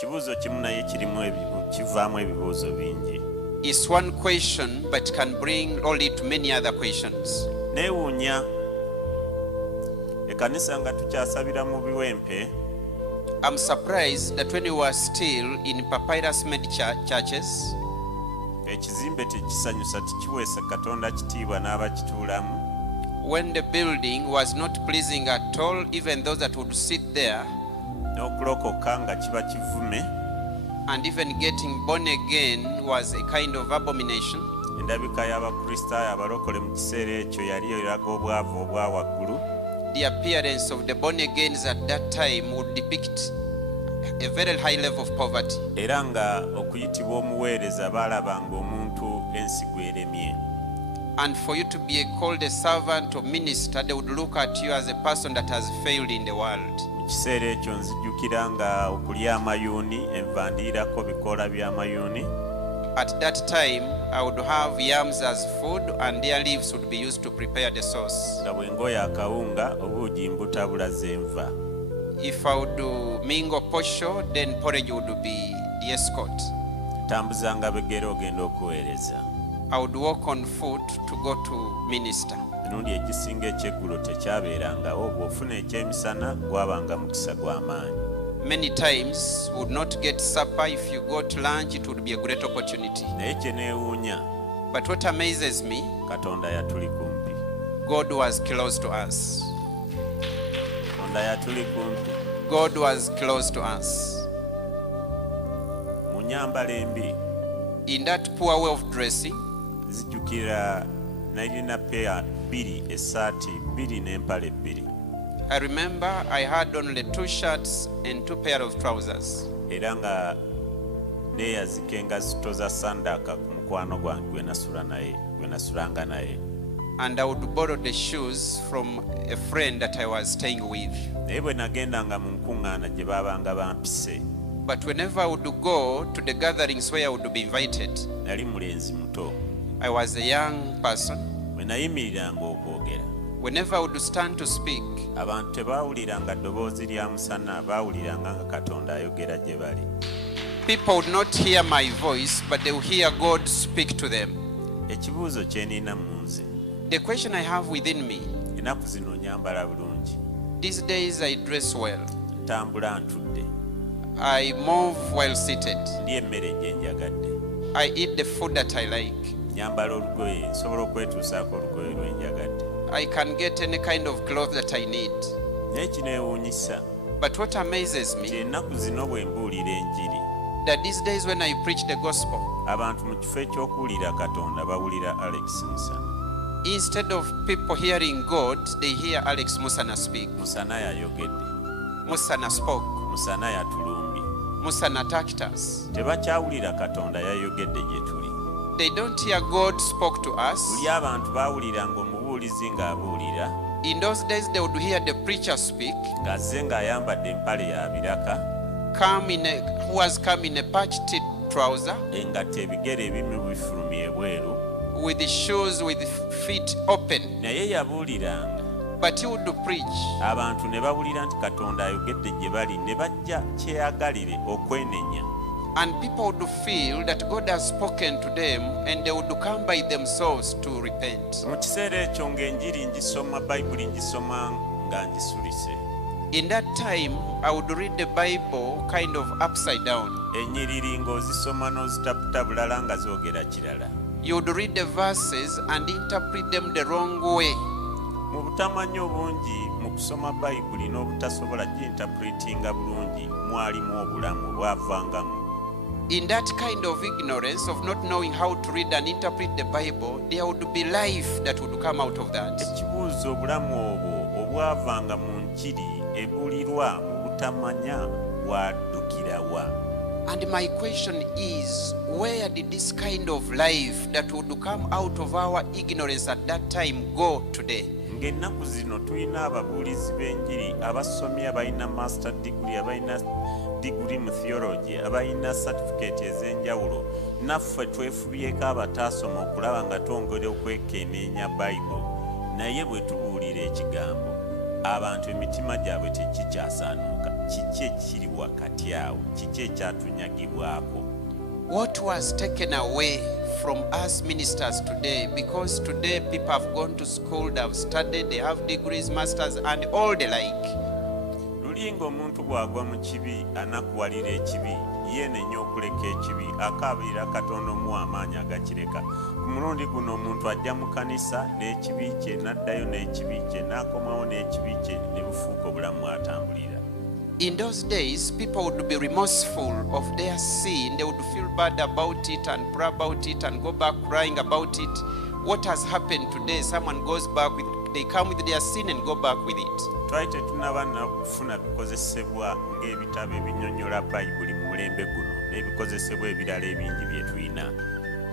kibuuzo kimu naye kivaamu ebibuuzo bingi. It's one question but can bring or lead to many other questions. Neewuunya ekkanisa nga tukyasabira mu biwempe. I'm surprised that when we were still in papyrus-made churches, ekizimbe tekisanyusa tikiweesa Katonda kitiibwa n'abakituulamu. when the building was not pleasing at all, even those that would sit there, n'okulokoka nga kiba kivume. and even getting born again was a kind of abomination. Endabika y'Abakristaayo abalokole mu kiseera ekyo yali eraga obwavu obwa waggulu. The appearance of the born agains at that time would depict a very high level of poverty. Era nga okuyitibwa omuweereza baalabanga omuntu ensigo eremye. And for you to be called a servant or minister, they would look at you as a person that has failed in the world. Mu kiseera ekyo nzijjukira nga okulya amayuuni, enva ndiirako bikoola by'amayuuni. At that time, I would have yams as food, and their leaves would be used to prepare the sauce. Nga bwe ngoya akawunga obuugi mbutabulaza enva. If I would do mingo posho, then porridge would be the escort. Tambuzanga bigere ogenda okuweereza. I would walk on foot to go to minister. Emirundi egisinga ekyeggulo tekyabeerangawo, bw'ofuna ekyemisana gwabanga mukisa gw'amaanyi. Many times would not get supper. If you got lunch, it would be a great opportunity. Naye kye neewuunya, But what amazes me, Katonda yatuli kumpi. God was close to us. Katonda yatuli kumpi. God was close to us. Mu nnyambala embi In that poor way of dressing, zijjukira nalina peya 2 essaati 2 n'empale 2. I remember I had only 2 shirts and 2 pair of trousers. Era nga neeyazika engasito za sandaaka ku mukwano gwange gwe nasulanga naye. And I would borrow the shoes from a friend that I was staying with. Naye bwe nagendanga mu nkuŋŋaana gye baabanga bampise, But whenever I would go to the gatherings where I would be invited, nali mulenzi muto. I was a young person. Bwe nayimiriranga okwogera, Whenever I would stand to speak, abantu tebaawuliranga ddoboozi lya musana, baawuliranga nga Katonda ayogera gye bali. people would not hear my voice, but they would hear God speak to them. Ekibuuzo kye nina mu nze, The question I have within me, ennaku zino nyambala bulungi, these days I dress well. ntambula ntudde, I move while seated. ndya emmere gye njagadde, I eat the food that I like. nyambala olugoye, nsobola okwetuusaako olugoye lwe njagadde. I can get any kind of clothes that I need. Naye kineewuunyisa But what amazes nti me, ennaku zino bwe mbuulira enjiri, that these days when I preach the gospel, abantu mu kifo eky'okuwulira Katonda bawulira Alex Musana. instead of people hearing God, they hear Alex Musana speak. Musana yayogedde, Musana spoke. Musana yatulumbye. Musana attacked us. Tebakyawulira Katonda yayogedde gye tuli. They don't hear God spoke to us. Luli abantu baawuliranga omubuulizi ng'abuulira, In those days they would hear the preacher speak, ng'azze ng'ayambadde empale ya biraka, who has come in a patched trouser, engatta ebigere ebimu bifulumye ebweru, with the shoes with feet open. naye yabuuliranga. But he would preach. Abantu ne bawulira nti Katonda ayogedde gye bali, ne bajja kyeyagalire okwenenya. And people would feel that God has spoken to them, and they would come by themselves to repent. Mu kiseera ekyo ng'enjiri ngisoma, Bayibuli ngisoma nga ngisulise. In that time, I would read the Bible kind of upside down. Ennyiriri ng'ozisoma n'ozitaputa bulala nga zoogera kirala. You would read the verses and interpret them the wrong way. Mu butamanya obungi mu kusoma Bayibuli n'obutasobola ginterpretinga bulungi, mwalimu obulamu bwavangamu. In that kind of ignorance of not knowing how to read and interpret the Bible, there would be life that would come out of that. Ekibuuzo obulamu obwo obwavanga mu njiri ebulirwa mu butamanya bwaddukira wa? And my question is, where did this kind of life that would come out of our ignorance at that time go today? Ng'ennaku zino tulina ababuulizi b'enjiri abasomye, abalina master degree, abalina degree mu theology, abalina certificate ez'enjawulo. Naffe twefubyeko abataasoma okulaba nga twongera okwekenneenya Bible. Naye bwe tubuulira ekigambo, abantu emitima gyabwe tekikyasaanuuka. kiki ekiri wakati awo, kiki ekyatunyagibwako. What was taken away from us ministers today, because today people have gone to school, they have studied, they have degrees, masters and all the like. Lulinga omuntu bw'agwa mu kibi anakuwalira ekibi, yenenya okuleka ekibi, akaabirira Katonda omuwa amaanyi agakireka. Ku mulundi guno omuntu ajja mu kanisa n'ekibi kye, n'addayo n'ekibi kye, n'akomawo n'ekibi kye, ne bufuuka obulamu atambulira. In those days, people would be remorseful of their sin. They would feel bad about it and pray about it and go back crying about it. What has happened today? Someone goes back with, they come with their sin and go back with it. Twali tetunaba na kufuna bikozesebwa ng'ebitabo ebinnyonnyola Bayibuli mu mulembe guno n'ebikozesebwa ebirala ebingi bye tulina.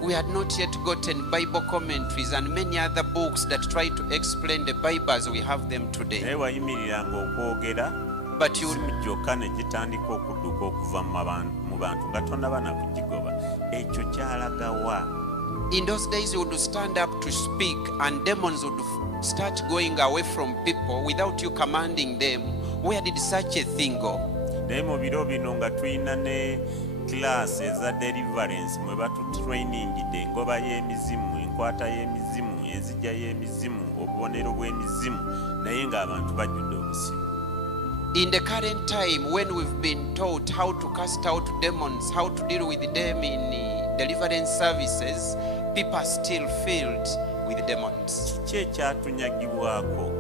We had not yet gotten Bible commentaries and many other books that try to explain the Bible as we have them today. Naye wayimiriranga okwogera, But you, gyokka ne gitandika okudduka okuva mu bantu nga tonnaba na kugigoba. Ekyo kyalagawa. in those days, you would stand up to speak and demons would start going away from people without you commanding them. Where did such a thing go? Naye mu biro bino nga tulina ne class eza deliverance mwe batutrainingidde engoba y'emizimu, enkwata y'emizimu, enzija y'emizimu, obubonero bw'emizimu, naye ng'abantu bajjudde obusiru. In the current time, when we've been taught how to cast out demons, how to deal with them in deliverance services, people are still filled with demons. Kiki ekyatunyagibwako?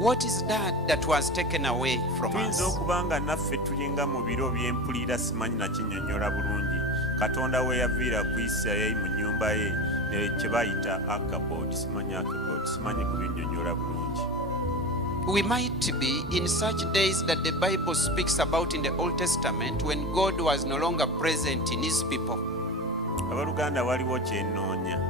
What is that was taken away from Tuyinza us? okuba nga naffe tulinga mu biro by'empulira, simanyi nakinnyonnyola bulungi. Katonda we yaviira ku Isirayiri mu nnyumba ye ne kye bayita akabod, simanyi kubinnyonnyola bulungi. We might be in such days that the Bible speaks about in the Old Testament, when God was no longer present in his people. Abaluganda waliwo kyenoonya.